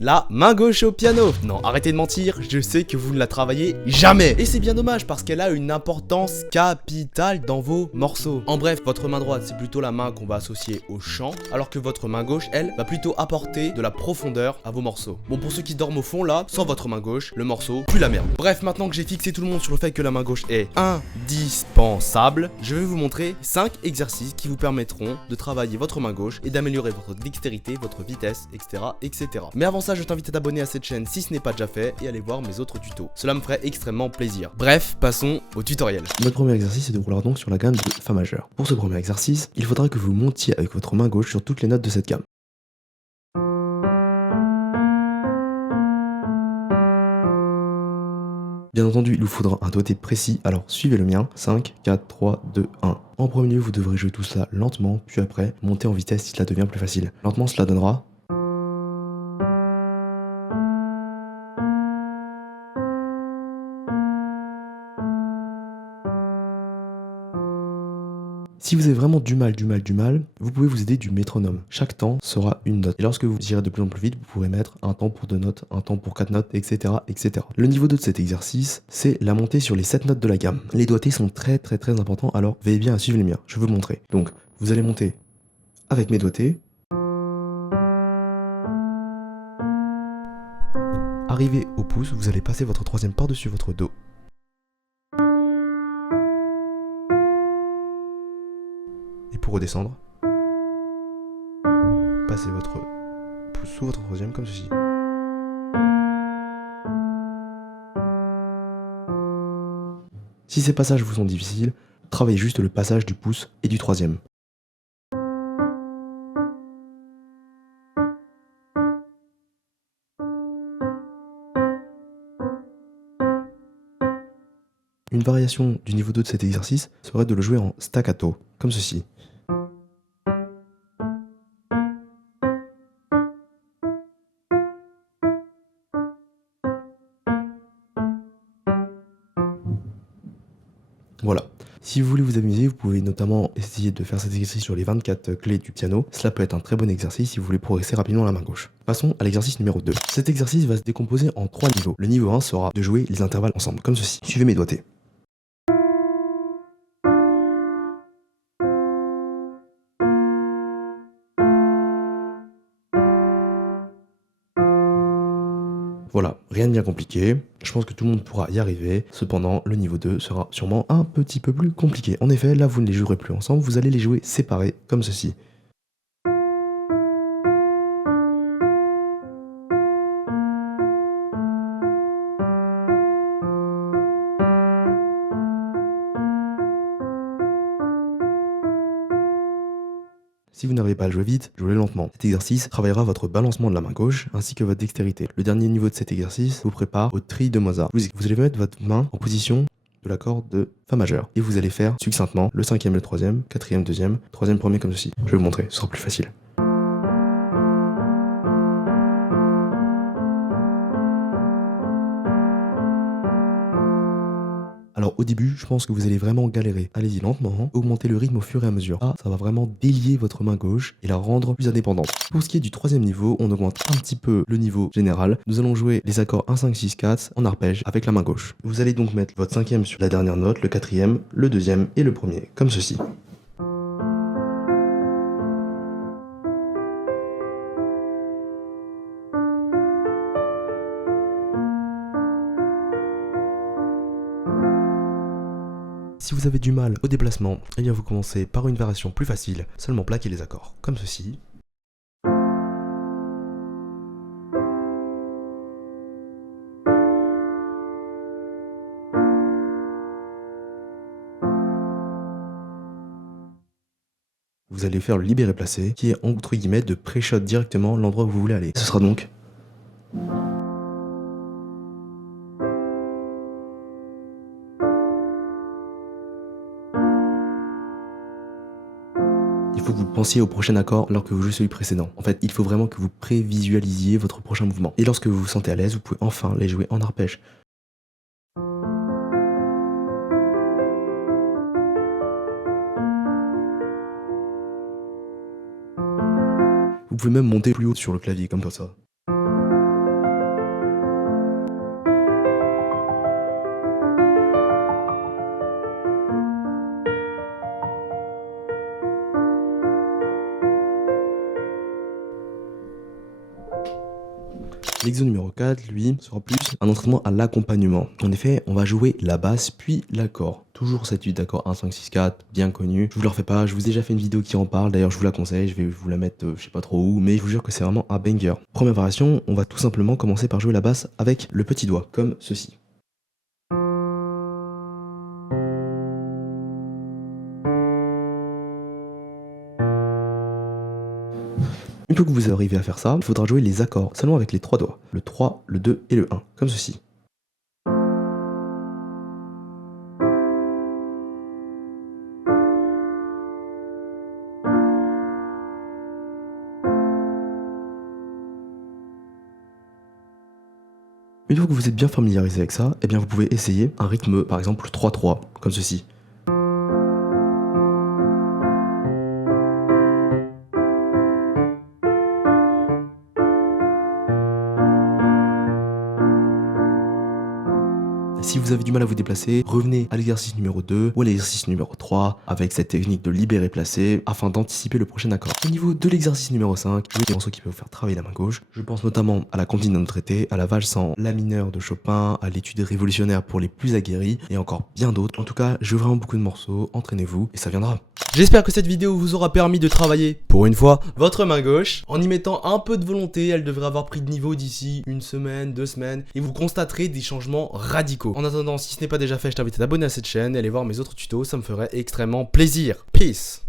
La main gauche au piano. Non, arrêtez de mentir, je sais que vous ne la travaillez jamais. Et c'est bien dommage parce qu'elle a une importance capitale dans vos morceaux. En bref, votre main droite, c'est plutôt la main qu'on va associer au chant, alors que votre main gauche, elle, va plutôt apporter de la profondeur à vos morceaux. Bon, pour ceux qui dorment au fond, là, sans votre main gauche, le morceau pue la merde. Bref, maintenant que j'ai fixé tout le monde sur le fait que la main gauche est indispensable, je vais vous montrer 5 exercices qui vous permettront de travailler votre main gauche et d'améliorer votre dextérité, votre vitesse, etc., etc. Mais avant ça, je t'invite à t'abonner à cette chaîne si ce n'est pas déjà fait et aller voir mes autres tutos. Cela me ferait extrêmement plaisir. Bref, passons au tutoriel. Notre premier exercice se déroulera donc sur la gamme de Fa majeur. Pour ce premier exercice, il faudra que vous montiez avec votre main gauche sur toutes les notes de cette gamme. Bien entendu, il vous faudra un doigté précis, alors suivez le mien. 5, 4, 3, 2, 1. En premier lieu, vous devrez jouer tout cela lentement, puis après, monter en vitesse si cela devient plus facile. Lentement, cela donnera... Si vous avez vraiment du mal, vous pouvez vous aider du métronome. Chaque temps sera une note. Et lorsque vous irez de plus en plus vite, vous pourrez mettre un temps pour 2 notes, un temps pour 4 notes, etc., etc. Le niveau 2 de cet exercice, c'est la montée sur les 7 notes de la gamme. Les doigtés sont très importants, alors veillez bien à suivre les miens. Je vais vous montrer. Donc, vous allez monter avec mes doigtés. Arrivé au pouce, vous allez passer votre troisième par-dessus votre dos. Et pour redescendre, passez votre pouce sous votre troisième comme ceci. Si ces passages vous sont difficiles, travaillez juste le passage du pouce et du troisième. Une variation du niveau 2 de cet exercice serait de le jouer en staccato, comme ceci. Voilà. Si vous voulez vous amuser, vous pouvez notamment essayer de faire cet exercice sur les 24 clés du piano. Cela peut être un très bon exercice si vous voulez progresser rapidement la main gauche. Passons à l'exercice numéro 2. Cet exercice va se décomposer en 3 niveaux. Le niveau 1 sera de jouer les intervalles ensemble, comme ceci. Suivez mes doigtés. Voilà, rien de bien compliqué, je pense que tout le monde pourra y arriver, cependant le niveau 2 sera sûrement un petit peu plus compliqué. En effet, là vous ne les jouerez plus ensemble, vous allez les jouer séparés, comme ceci. Si vous n'arrivez pas à le jouer vite, jouez lentement. Cet exercice travaillera votre balancement de la main gauche ainsi que votre dextérité. Le dernier niveau de cet exercice vous prépare au tri de Mozart. Vous allez mettre votre main en position de l'accord de Fa majeur et vous allez faire succinctement le cinquième, le troisième, quatrième, deuxième, troisième, premier comme ceci. Je vais vous montrer, ce sera plus facile. Alors au début, je pense que vous allez vraiment galérer. Allez-y lentement, augmentez le rythme au fur et à mesure. Ah, ça va vraiment délier votre main gauche et la rendre plus indépendante. Pour ce qui est du troisième niveau, on augmente un petit peu le niveau général. Nous allons jouer les accords 1, 5, 6, 4 en arpège avec la main gauche. Vous allez donc mettre votre cinquième sur la dernière note, le quatrième, le deuxième et le premier, comme ceci. Si vous avez du mal au déplacement, eh bien vous commencez par une variation plus facile, seulement plaquez les accords, comme ceci. Vous allez faire le libéré-placé, qui est entre guillemets de pré-shot directement l'endroit où vous voulez aller. Ce sera donc... Il faut que vous pensiez au prochain accord alors que vous jouez celui précédent. En fait, il faut vraiment que vous prévisualisiez votre prochain mouvement. Et lorsque vous vous sentez à l'aise, vous pouvez enfin les jouer en arpège. Vous pouvez même monter plus haut sur le clavier, comme ça. L'exo numéro 4, lui, sera plus un entraînement à l'accompagnement. En effet, on va jouer la basse puis l'accord. Toujours 7-8 d'accords 1, 5, 6, 4, bien connu. Je vous le refais pas, je vous ai déjà fait une vidéo qui en parle, d'ailleurs je vous la conseille, je vais vous la mettre je sais pas trop où, mais je vous jure que c'est vraiment un banger. Première variation, on va tout simplement commencer par jouer la basse avec le petit doigt, comme ceci. Une fois que vous arrivez à faire ça, il faudra jouer les accords seulement avec les 3 doigts. Le 3, le 2 et le 1, comme ceci. Une fois que vous êtes bien familiarisé avec ça, eh bien vous pouvez essayer un rythme par exemple 3-3, comme ceci. Si vous avez du mal à vous déplacer, revenez à l'exercice numéro 2 ou à l'exercice numéro 3 avec cette technique de libérer placé afin d'anticiper le prochain accord. Au niveau de l'exercice numéro 5, il y a des morceaux qui peuvent vous faire travailler la main gauche. Je pense notamment à la comptine de notre été, à la valse en la mineure de Chopin, à l'étude révolutionnaire pour les plus aguerris et encore bien d'autres. En tout cas, j'ai vraiment beaucoup de morceaux, entraînez-vous et ça viendra. J'espère que cette vidéo vous aura permis de travailler, pour une fois, votre main gauche. En y mettant un peu de volonté, elle devrait avoir pris de niveau d'ici 1 semaine, 2 semaines, et vous constaterez des changements radicaux. En attendant, si ce n'est pas déjà fait, je t'invite à t'abonner à cette chaîne et aller voir mes autres tutos, ça me ferait extrêmement plaisir. Peace!